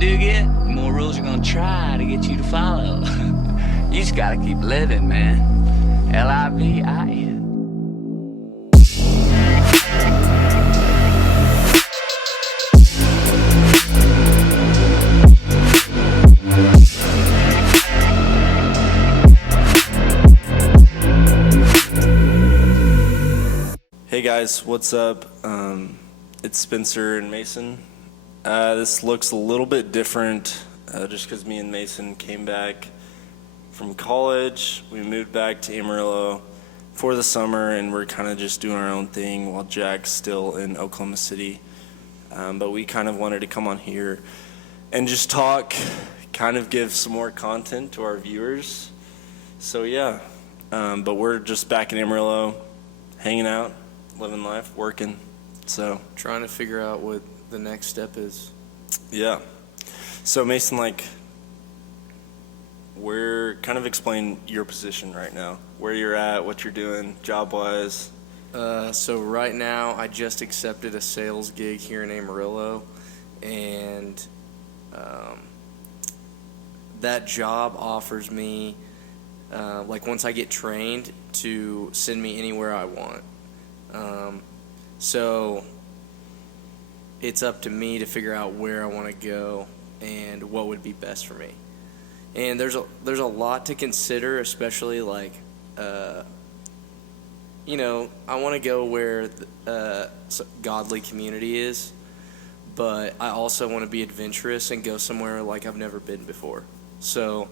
do get, the more rules are gonna try to get you to follow. You just gotta keep living, man. Livin. Hey guys, what's up? It's Spencer and Mason. This looks a little bit different just because me and Mason came back from college. We moved back to Amarillo for the summer, and we're kind of just doing our own thing while Jack's still in Oklahoma City. But we kind of wanted to come on here and just talk, kind of give some more content to our viewers. So yeah, but we're just back in Amarillo, hanging out, living life, working. So trying to figure out what the next step is. Yeah. So Mason, we're kind of explain your position right now, where you're at, what you're doing, job-wise. So right now, I just accepted a sales gig here in Amarillo, and that job offers me, once I get trained, to send me anywhere I want. So it's up to me to figure out where I want to go and what would be best for me. And there's a lot to consider, especially I want to go where godly community is, but I also want to be adventurous and go somewhere like I've never been before. So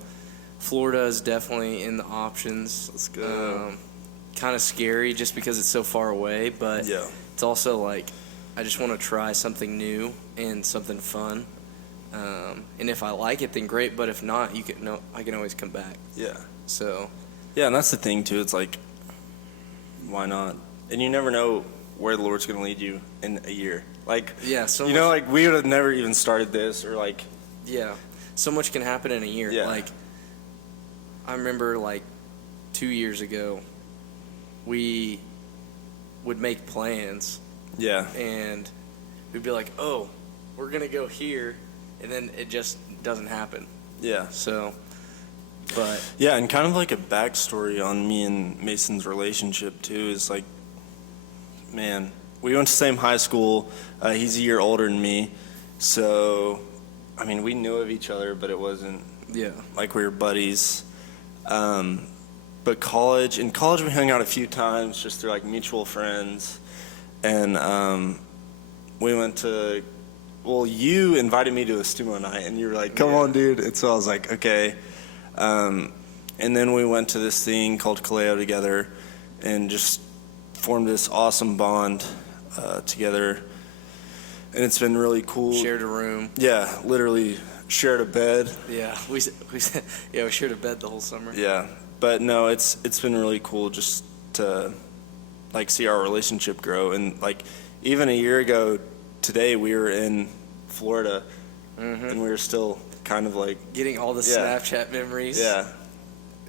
Florida is definitely in the options. Let's go. Kind of scary just because it's so far away, but Yeah. It's also I just want to try something new and something fun. And if I like it, then great. But if not, I can always come back. Yeah. So. Yeah, and that's the thing too. It's why not? And you never know where the Lord's going to lead you in a year. Yeah. So we would have never even started this or Yeah. So much can happen in a year. Yeah. I remember 2 years ago, we would make plans. Yeah. And we'd be like, oh, we're going to go here. And then it just doesn't happen. Yeah. So, but. Yeah, and kind of a backstory on me and Mason's relationship, too, is man, we went to the same high school. He's a year older than me. So, we knew of each other, but it wasn't we were buddies. But in college we hung out a few times just through mutual friends. And we went to, you invited me to a Stumo night, and you were like, come on, dude. And so I was like, okay. And then we went to this thing called Kaleo together and just formed this awesome bond together. And it's been really cool. Shared a room. Yeah, literally shared a bed. Yeah, we shared a bed the whole summer. Yeah, but no, it's been really cool just to see our relationship grow. And even a year ago today, we were in Florida, and we were still kind of getting all the Snapchat memories. Yeah.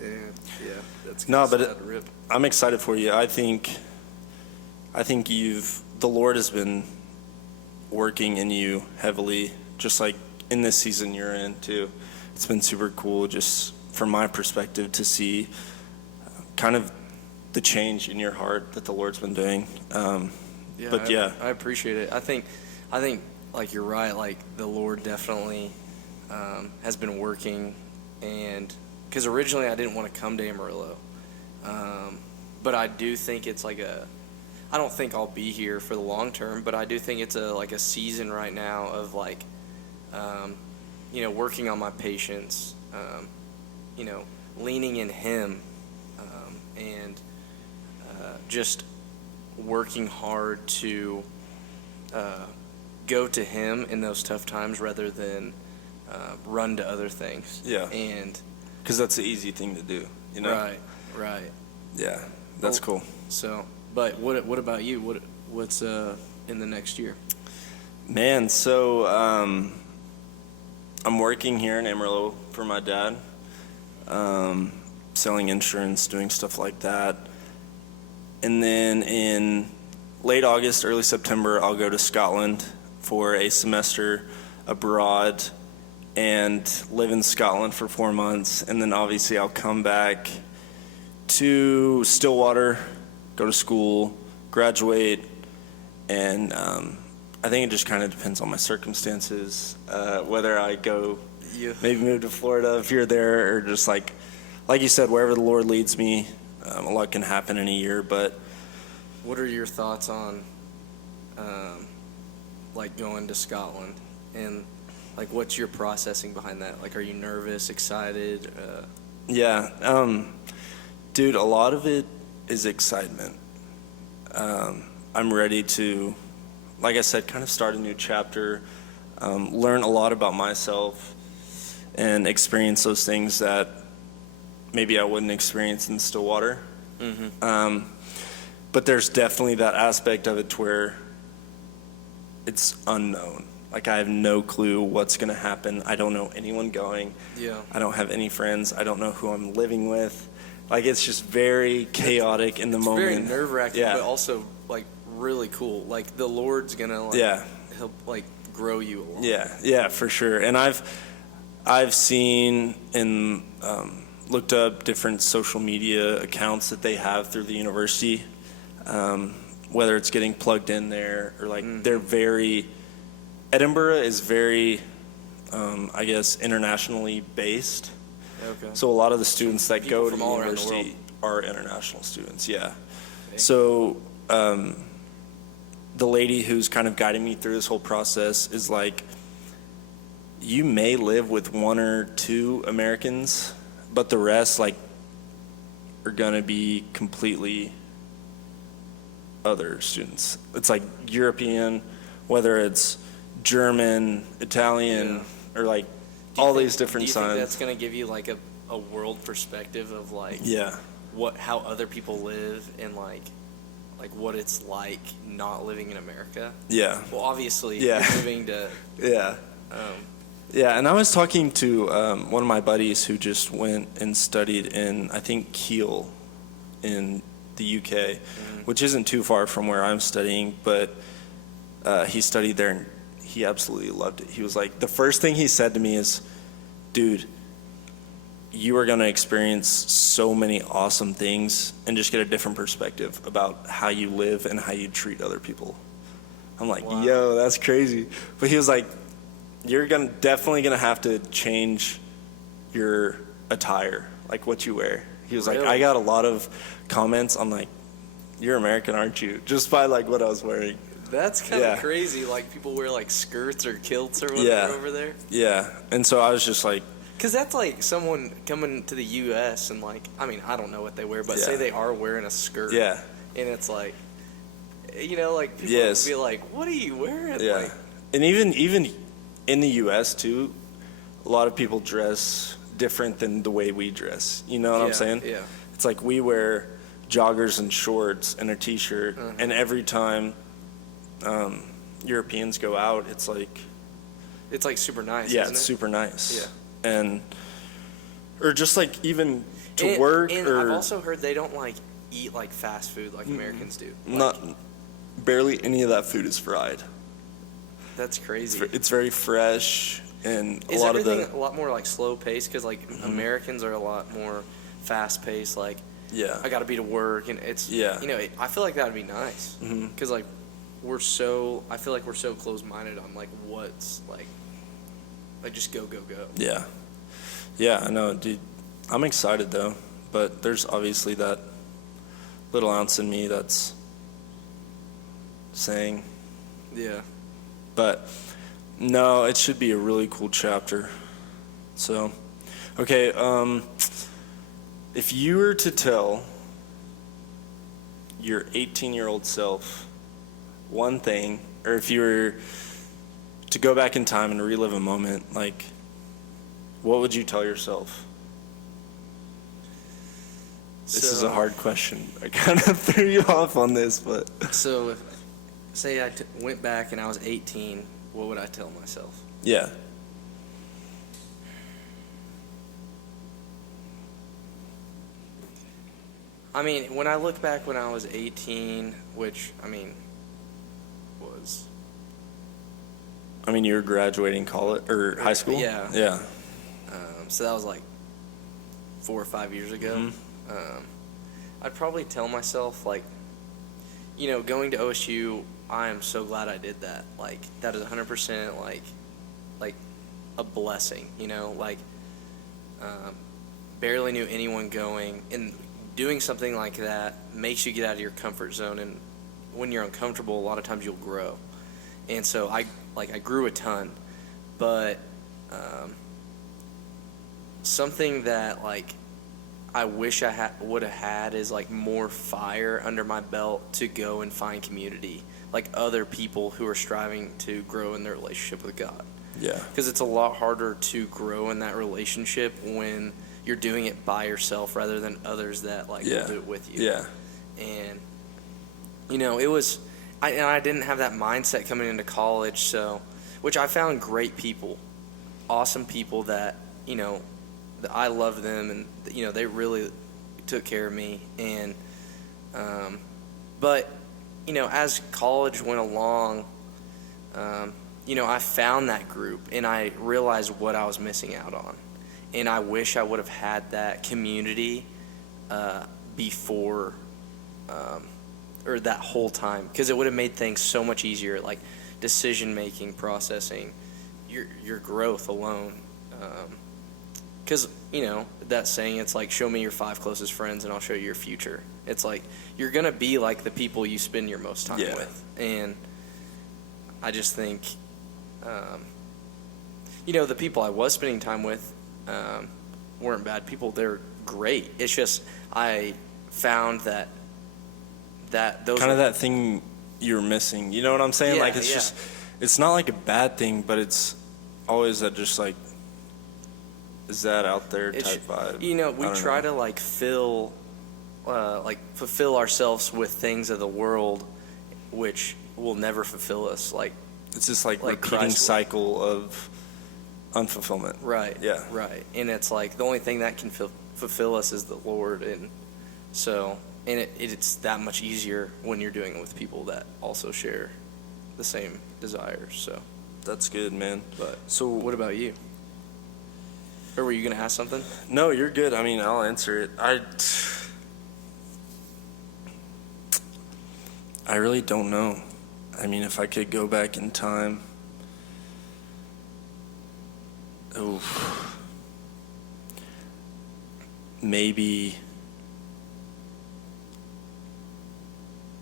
And that's no, but I'm excited for you. I think the Lord has been working in you heavily, just in this season you're in too. It's been super cool, just from my perspective, to see kind of the change in your heart that the Lord's been doing. I appreciate it. I think you're right. The Lord definitely has been working, and because originally I didn't want to come to Amarillo, but I do think it's I don't think I'll be here for the long term, but I do think it's a season right now of working on my patience, leaning in Him, and just working hard to go to Him in those tough times rather than run to other things. Yeah. And because that's the easy thing to do, Right. Yeah, that's cool. So, but what about you? What's in the next year? Man, so I'm working here in Amarillo for my dad, selling insurance, doing stuff like that. And then in late August, early September, I'll go to Scotland for a semester abroad and live in Scotland for 4 months, and then obviously I'll come back to Stillwater, go to school, graduate, and I think it just kind of depends on my circumstances, whether I go maybe move to Florida if you're there, or just like you said, wherever the Lord leads me. A lot can happen in a year, but what are your thoughts on like going to Scotland, and like what's your processing behind that? Like, are you nervous, excited? Yeah, dude, a lot of it is excitement. I'm ready to, like I said, kind of start a new chapter, learn a lot about myself, and experience those things that maybe I wouldn't experience in Stillwater. But there's definitely that aspect of it to where it's unknown. Like, I have no clue what's going to happen. I don't know anyone going. Yeah. I don't have any friends. I don't know who I'm living with. Like, it's just very chaotic in the moment. It's very nerve-wracking, Yeah. but also, like, really cool. Like, the Lord's going to, like, Yeah. help, like, grow you along. Yeah, for sure. And I've seen and looked up different social media accounts that they have through the university, whether it's getting plugged in there or like they're very, Edinburgh is very, I guess, internationally based. Okay. So a lot of the students that People go to from all around the university are international students, yeah. Okay. So the lady who's kind of guiding me through this whole process is like, you may live with 1 or 2 Americans, but the rest, like, are gonna be completely other students. It's like European, whether it's German, Italian, or like all these different do you signs. think that's going to give you like a world perspective of like Yeah. how other people live, and like what it's like not living in America? Yeah. Well, obviously, Yeah. you're moving to Yeah. Yeah, and I was talking to one of my buddies who just went and studied in, I think, Kiel in the UK, which isn't too far from where I'm studying, but he studied there and he absolutely loved it. He was like, the first thing he said to me is, dude, you are going to experience so many awesome things and just get a different perspective about how you live and how you treat other people. I'm like, Wow. Yo, that's crazy. But he was like, you're definitely gonna have to change your attire, like what you wear. He was like, Really? I got a lot of comments on like, you're American, aren't you? Just by like what I was wearing. That's kind of Yeah. crazy. Like, people wear like skirts or kilts or whatever Yeah. over there. Yeah, and so I was just like, Because that's like someone coming to the U.S. and like, I mean, I don't know what they wear, but Yeah. say they are wearing a skirt. yeah, And it's like, you know, like people Yes. would be like, what are you wearing? yeah. Like, And even in the U.S. too, a lot of people dress different than the way we dress. You know what I'm saying? Yeah. It's like we wear joggers and shorts and a t-shirt, and every time Europeans go out, it's like, It's like super nice. yeah, isn't it's it? super nice. Yeah. And or just like even to And- work, and or I've also heard they don't like eat like fast food like Americans do. Like, not barely any of that food is fried. That's crazy. It's very fresh, and Is a lot of everything the a lot more like slow paced? Because like Americans are a lot more fast paced. Like, yeah, I got to be to work, and it's Yeah. You know, I feel like that would be nice because like I feel like we're so close minded on like what's like just go. yeah, yeah. I know, dude. I'm excited though, but there's obviously that little ounce in me that's saying, Yeah. but no, it should be a really cool chapter. So, okay, if you were to tell your 18-year-old self one thing, or if you were to go back in time and relive a moment, like, what would you tell yourself? This is a hard question. I kind of threw you off on this, but So, say I went back and I was 18, what would I tell myself? yeah. I mean, when I look back when I was 18, which, I mean, was I mean, you were graduating college or high school? Yeah. Yeah. So that was like 4 or 5 years ago. Mm-hmm. I'd probably tell myself, like, going to OSU, I am so glad I did that. Like, that is 100% like a blessing, like, barely knew anyone going, and doing something like that makes you get out of your comfort zone, and when you're uncomfortable, a lot of times you'll grow. And so I grew a ton, but something that, like, I wish I would have had is, like, more fire under my belt to go and find community, like other people who are striving to grow in their relationship with God. Yeah. Because it's a lot harder to grow in that relationship when you're doing it by yourself rather than others that, like, will do it with you. Yeah. And, it was, I didn't have that mindset coming into college, so, which I found great people, awesome people that, that I loved them, and, they really took care of me. And, but, as college went along, I found that group, and I realized what I was missing out on. And I wish I would have had that community before, or that whole time, because it would have made things so much easier, like decision-making, processing, your growth alone. Because, that saying, it's like, show me your 5 closest friends and I'll show you your future. It's like, you're going to be like the people you spend your most time with. And I just think, the people I was spending time with weren't bad people. They're great. It's just, I found that those kind of that thing you're missing. You know what I'm saying? Yeah, like, it's just, it's not like a bad thing, but it's always that just, like, is that out there type vibe. We try to, like, fulfill ourselves with things of the world, which will never fulfill us. Like, it's just like repeating Christ cycle of unfulfillment. Right. Yeah. Right. And it's like the only thing that can fulfill us is the Lord, and so it's that much easier when you're doing it with people that also share the same desires. So that's good, man. But so what about you? Or were you gonna ask something? No, you're good. I mean, I'll answer it. I really don't know. I mean, if I could go back in time, maybe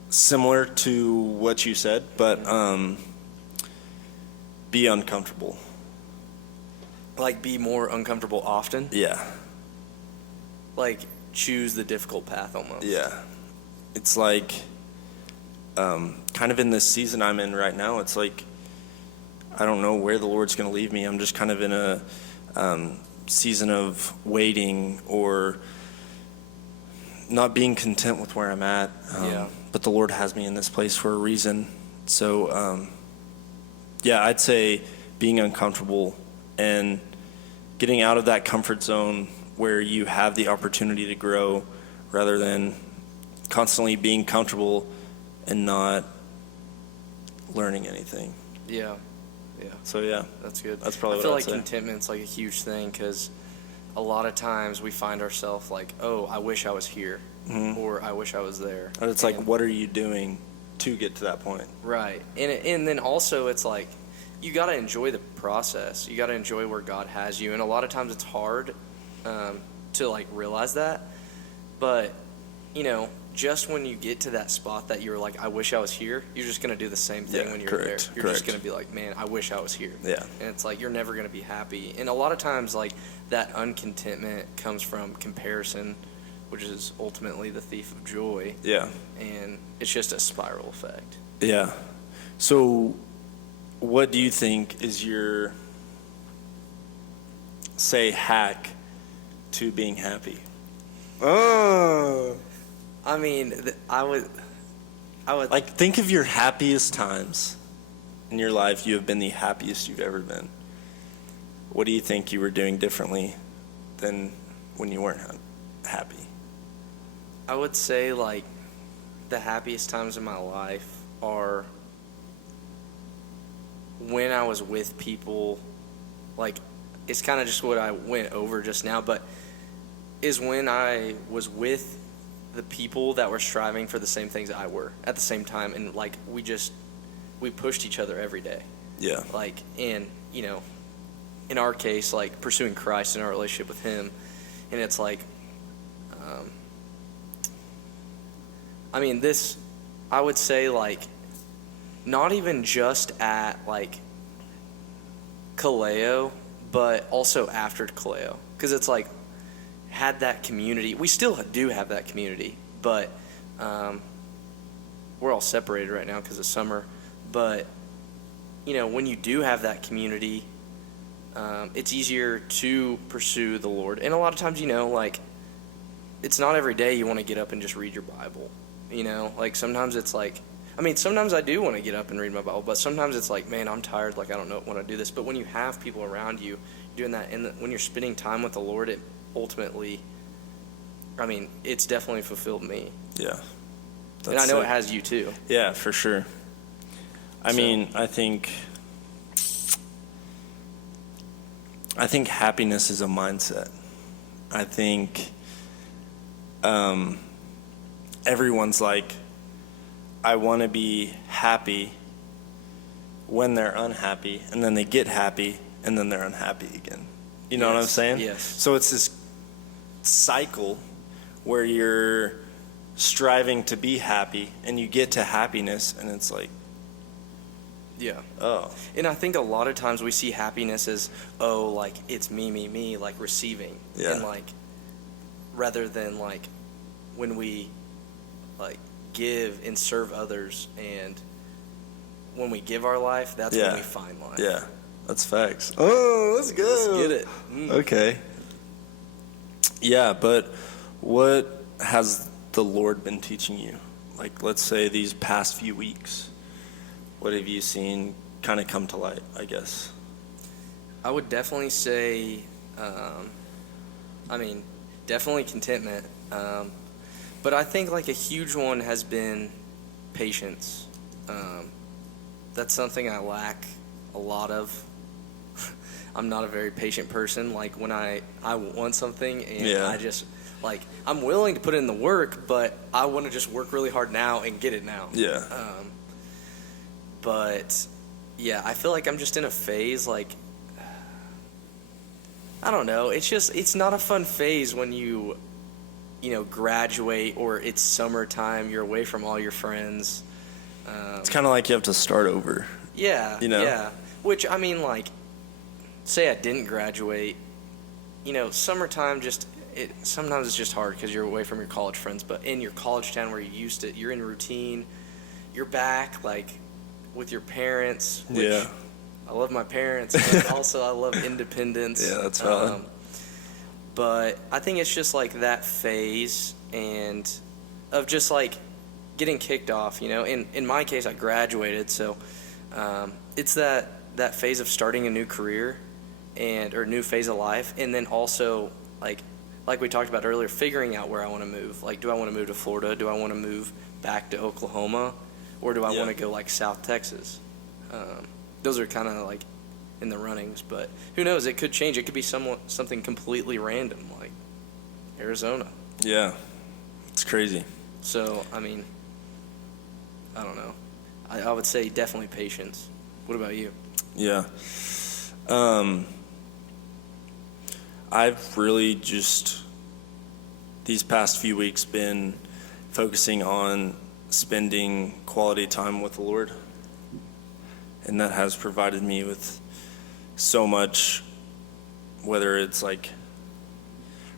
similar to what you said, but be uncomfortable. Like, be more uncomfortable often? Yeah. Like, choose the difficult path almost. Yeah. It's like, kind of in this season I'm in right now, it's like, I don't know where the Lord's going to leave me. I'm just kind of in a season of waiting or not being content with where I'm at. But the Lord has me in this place for a reason. So, I'd say being uncomfortable and getting out of that comfort zone where you have the opportunity to grow rather than constantly being comfortable and not learning anything. Yeah. So, yeah. That's good. That's probably I feel what I'd like say. contentment's like a huge thing, because a lot of times we find ourselves like, oh, I wish I was here, or I wish I was there. And it's like, what are you doing to get to that point? Right. And then also it's like, you got to enjoy the process. You got to enjoy where God has you. And a lot of times it's hard to, like, realize that. But, just when you get to that spot that you're like, I wish I was here, you're just going to do the same thing when you're there. You're just going to be like, man, I wish I was here. Yeah. And it's like, you're never going to be happy. And a lot of times, like, that uncontentment comes from comparison, which is ultimately the thief of joy. Yeah. And it's just a spiral effect. Yeah. So what do you think is your, say, hack to being happy? I mean, I would like, think of your happiest times in your life. You have been the happiest you've ever been. What do you think you were doing differently than when you weren't happy? I would say, like, the happiest times in my life are when I was with people, like, it's kind of just what I went over just now, but is when I was with the people that were striving for the same things I were at the same time, and like we pushed each other every day. Yeah. Like, and in our case, like pursuing Christ in our relationship with Him, and it's like, I mean, this, I would say, like, not even just at like Kaleo, but also after Kaleo, because it's like, had that community. We still do have that community, but we're all separated right now because of summer. But when you do have that community, it's easier to pursue the Lord. And a lot of times, like, it's not every day you want to get up and just read your Bible. Like, sometimes it's like, sometimes I do want to get up and read my Bible, but sometimes it's like, man, I'm tired, like, I don't know when I do this. But when you have people around you doing that, and when you're spending time with the Lord, it ultimately, it's definitely fulfilled me. Yeah. And I know it has you too. Yeah, for sure. I think happiness is a mindset. I think everyone's like, I want to be happy when they're unhappy, and then they get happy, and then they're unhappy again. You know what I'm saying? Yes. So it's this cycle where you're striving to be happy, and you get to happiness, and it's like, yeah. oh. And I think a lot of times we see happiness as, oh, like, it's me, like receiving. Yeah. And like, rather than like when we like give and serve others, and when we give our life, that's when we find life. Yeah. That's facts. Oh, let's go. Let's get it. Okay. Yeah, but what has the Lord been teaching you? Like, let's say these past few weeks. What have you seen kind of come to light, I guess? I would definitely say, definitely contentment. But I think like a huge one has been patience. That's something I lack a lot of. I'm not a very patient person. Like, when I want something, and I just, like, I'm willing to put in the work, but I want to just work really hard now and get it now. Yeah. But yeah, I feel like I'm just in a phase, like, I don't know. It's not a fun phase when you graduate, or it's summertime, you're away from all your friends. It's kind of like you have to start over. Yeah. Yeah. Which, like, say I didn't graduate, summertime sometimes it's just hard because you're away from your college friends, but in your college town where you're in routine, you're back, like, with your parents, which I love my parents, but also I love independence. Yeah, that's valid. But I think it's just like that phase, and of just like getting kicked off, in my case I graduated, so it's that phase of starting a new career or new phase of life, and then also like we talked about earlier, figuring out where I want to move. Like, do I want to move to Florida? Do I want to move back to Oklahoma? Or do I want to go like South Texas? Those are kind of like in the runnings, but who knows? It could change. It could be something completely random, like Arizona. Yeah, it's crazy. So, I don't know. I would say definitely patience. What about you? Yeah. I've really just, these past few weeks, been focusing on spending quality time with the Lord. And that has provided me with so much, whether it's like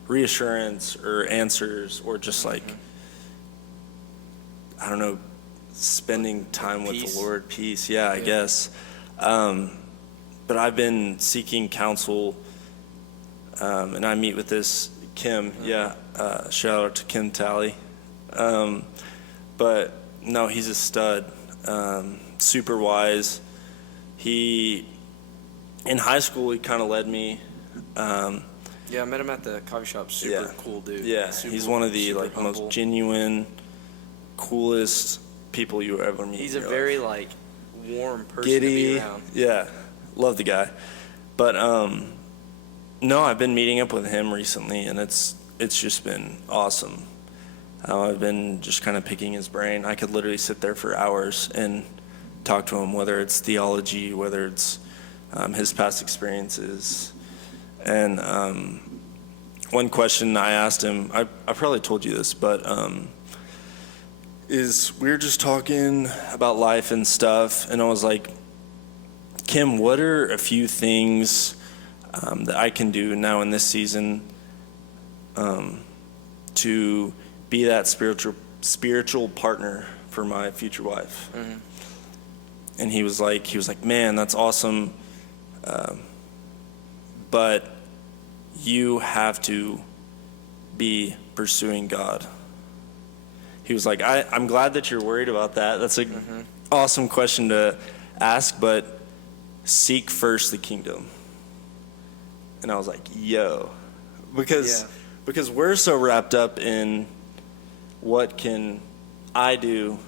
reassurance or answers, or just like, I don't know, spending time with the Lord, peace. Yeah, I guess. But I've been seeking counsel, and I meet with this Kim. Shout out to Kim Talley. But no, he's a stud, super wise. In high school, he kind of led me. I met him at the coffee shop. Super cool dude. Yeah, he's one of the like most genuine, coolest people you ever meet. He's a very like warm person giddy. to be around. Yeah, love the guy. But no, I've been meeting up with him recently, and it's just been awesome. I've been just kind of picking his brain. I could literally sit there for hours and talk to him, whether it's theology, whether it's his past experiences. And one question I asked him, I probably told you this, but is we were just talking about life and stuff, and I was like, Kim, what are a few things that I can do now in this season to be that spiritual partner for my future wife? Mm-hmm. And he was like, man, that's awesome, but you have to be pursuing God. He was like, I'm glad that you're worried about that. That's an awesome question to ask, but seek first the kingdom. And I was like, yo, because we're so wrapped up in what can I do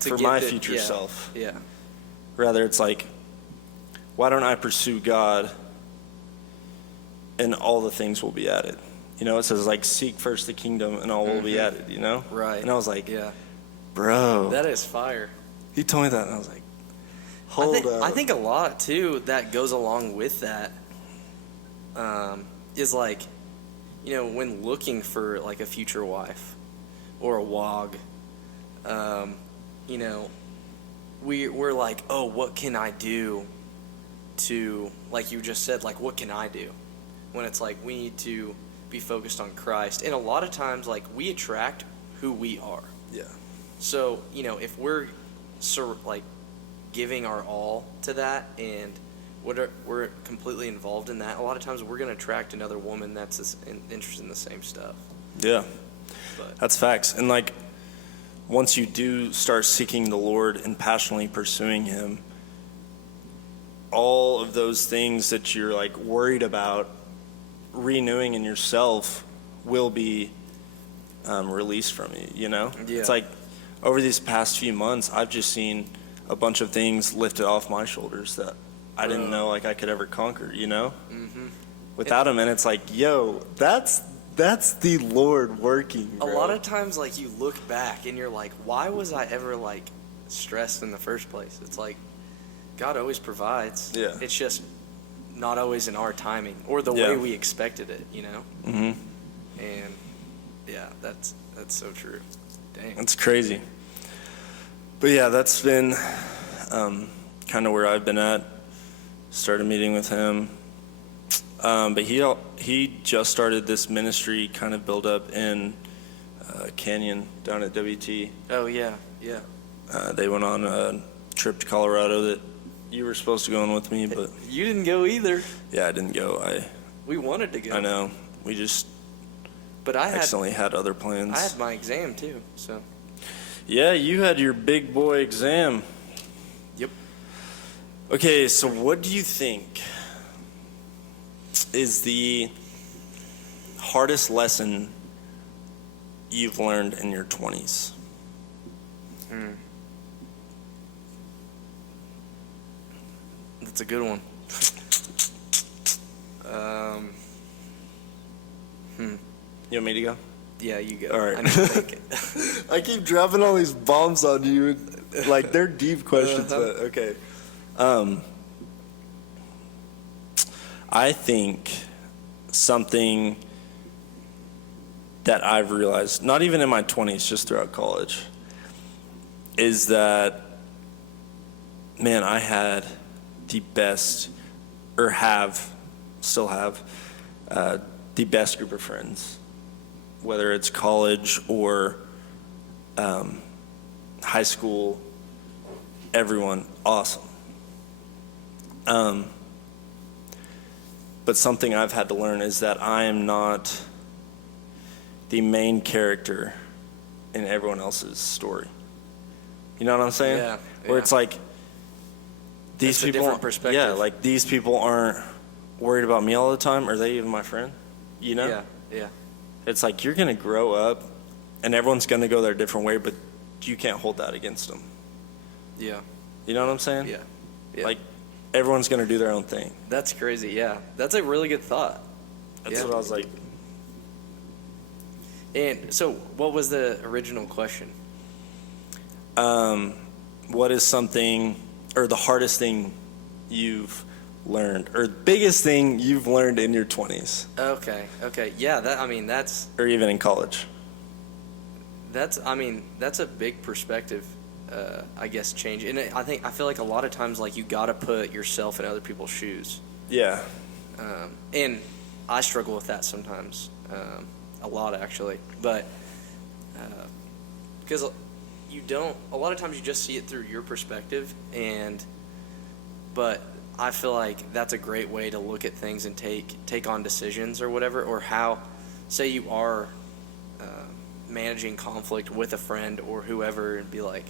for my future self. Yeah. Rather, it's like, why don't I pursue God and all the things will be added? You know, it says like, seek first the kingdom and all will be added, you know? Right. And I was like, yeah, bro. that is fire. He told me that and I was like, hold up. I think a lot too that goes along with that is like, you know, when looking for like a future wife or a WOG, you know, we're like, oh, what can I do to, like you just said, like, what can I do? When it's like, we need to be focused on Christ. And a lot of times, like, we attract who we are. Yeah. So, you know, if we're like giving our all to that and we're completely involved in that, a lot of times we're going to attract another woman that's interested in the same stuff. Yeah. But That's facts. And like, once you do start seeking the Lord and passionately pursuing him, all of those things that you're like worried about renewing in yourself will be released from you, you know? Yeah. It's like over these past few months, I've just seen a bunch of things lifted off my shoulders that I didn't know like I could ever conquer, you know? Mm-hmm. Without him, and it's like, yo, that's the Lord working, bro. a lot of times, like, you look back and you're like, why was I ever like stressed in the first place? It's like, God always provides. Yeah. It's just not always in our timing or the way we expected it, you know? Mm-hmm. And yeah, that's so true. Dang. That's crazy. But yeah, that's been kind of where I've been at. Started meeting with him. But he just started this ministry kind of build up in Canyon down at WT. Oh, yeah, yeah. They went on a trip to Colorado that you were supposed to go on with me, but You didn't go either. yeah, I didn't go. We wanted to go. I know. We just But I accidentally had other plans. I had my exam too, so. Yeah, you had your big boy exam. Yep. Okay, so what do you think is the hardest lesson you've learned in your 20s? That's a good one. You want me to go? Yeah, you go. All right. I need to think. I keep dropping all these bombs on you. Like, they're deep questions, but okay. I think something that I've realized, not even in my 20s, just throughout college, is that, man, I had the best, or still have, the best group of friends, whether it's college or high school, everyone, awesome. But something I've had to learn is that I am not the main character in everyone else's story. You know what I'm saying? Yeah. Where it's like, these That's a people, different perspective. yeah, like these people aren't worried about me all the time. Are they even my friend? You know? Yeah. It's like, you're going to grow up and everyone's going to go their different way, but you can't hold that against them. Yeah. You know what I'm saying? Yeah. Yeah. Like, everyone's going to do their own thing. That's crazy. Yeah. That's a really good thought. That's Yeah. what I was like. And so what was the original question? What is something, or the hardest thing you've learned, or the biggest thing you've learned in your 20s? Okay. Yeah, that's Or even in college? that's a big perspective, I guess, change. And I feel like a lot of times, like, you got to put yourself in other people's shoes. Yeah. And I struggle with that sometimes, a lot actually. But because a lot of times you just see it through your perspective, but I feel like that's a great way to look at things and take on decisions or whatever, or how, say you are managing conflict with a friend or whoever, and be like,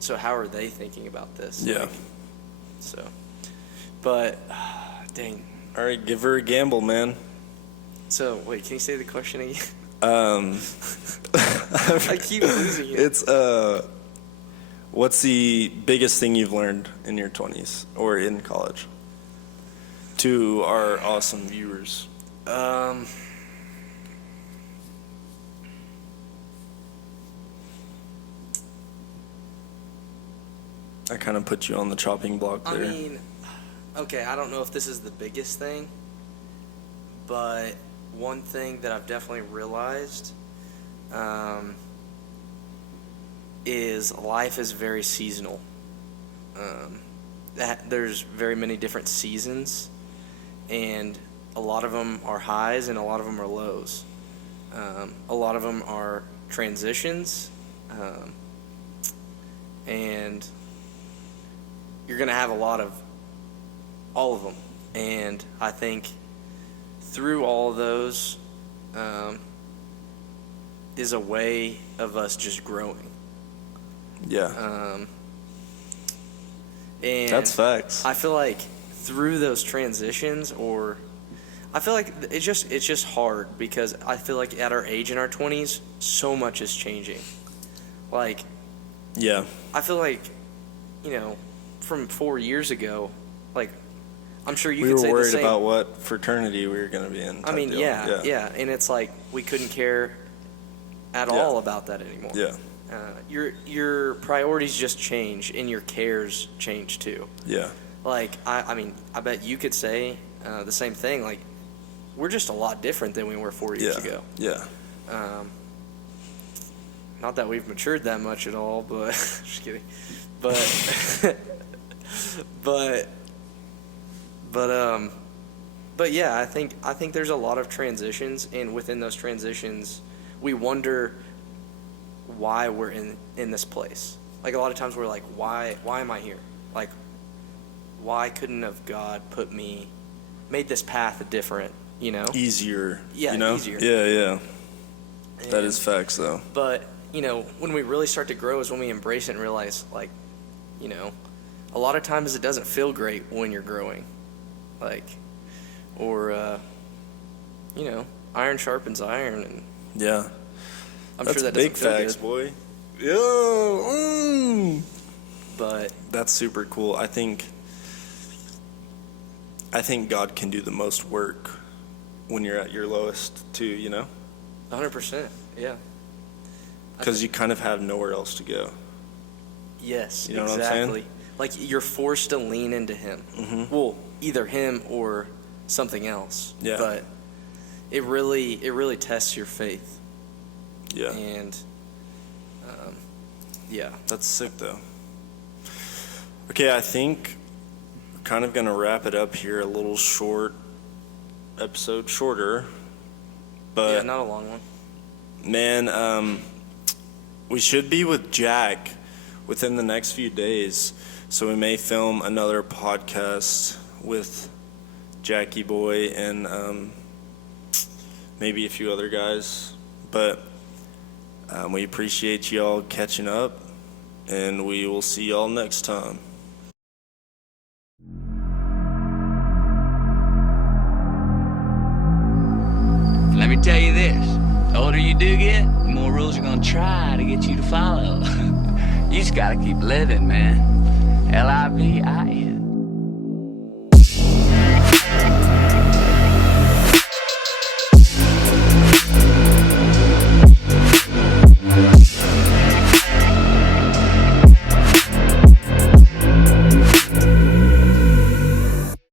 so how are they thinking about this? Yeah. Like, but dang. All right, give her a gamble, man. So wait, can you say the question again? I keep losing it. It's what's the biggest thing you've learned in your 20s or in college? To our awesome viewers. I kind of put you on the chopping block there. I mean, okay, I don't know if this is the biggest thing, but one thing that I've definitely realized is life is very seasonal. There's very many different seasons, and a lot of them are highs and a lot of them are lows. A lot of them are transitions, and you're going to have a lot of all of them. And I think through all of those is a way of us just growing. Yeah. And That's facts. I feel like through those transitions, I feel like it's just hard, because I feel like at our age in our 20s, so much is changing. Like, Yeah. I feel like, from 4 years ago, like, I'm sure you We could were say the worried same. about what fraternity we were going to be in. I mean, type deal. yeah, and it's like we couldn't care at all about that anymore. Yeah. Your priorities just change, and your cares change too. Yeah. Like, I bet you could say the same thing. Like, we're just a lot different than we were 4 years ago. Yeah. Not that we've matured that much at all, but just kidding. But yeah, I think there's a lot of transitions, and within those transitions, we wonder why we're in this place. Like, a lot of times we're like, why am I here? Like, why couldn't have God made this path different, Easier. Yeah, easier. Yeah. And, That is facts, though. But, when we really start to grow is when we embrace it and realize, like, a lot of times it doesn't feel great when you're growing. Like, or, iron sharpens iron, and Yeah. I'm That's sure that big doesn't feel facts, good. boy. Yo. But That's super cool. I think God can do the most work when you're at your lowest too, 100%, yeah. because you kind of have nowhere else to go. Yes, You know what I'm exactly. saying? Like, you're forced to lean into him. Mhm. Well, either him or something else. Yeah. But it really tests your faith. Yeah. And yeah. That's sick, though. Okay, I think we're kind of going to wrap it up here. A little short episode, shorter. But Yeah, not a long one. man, we should be with Jack within the next few days. So we may film another podcast with Jackie Boy and maybe a few other guys. But we appreciate y'all catching up, and we will see y'all next time. Let me tell you this, the older you do get, the more rules are gonna try to get you to follow. You just gotta keep living, man. Livin.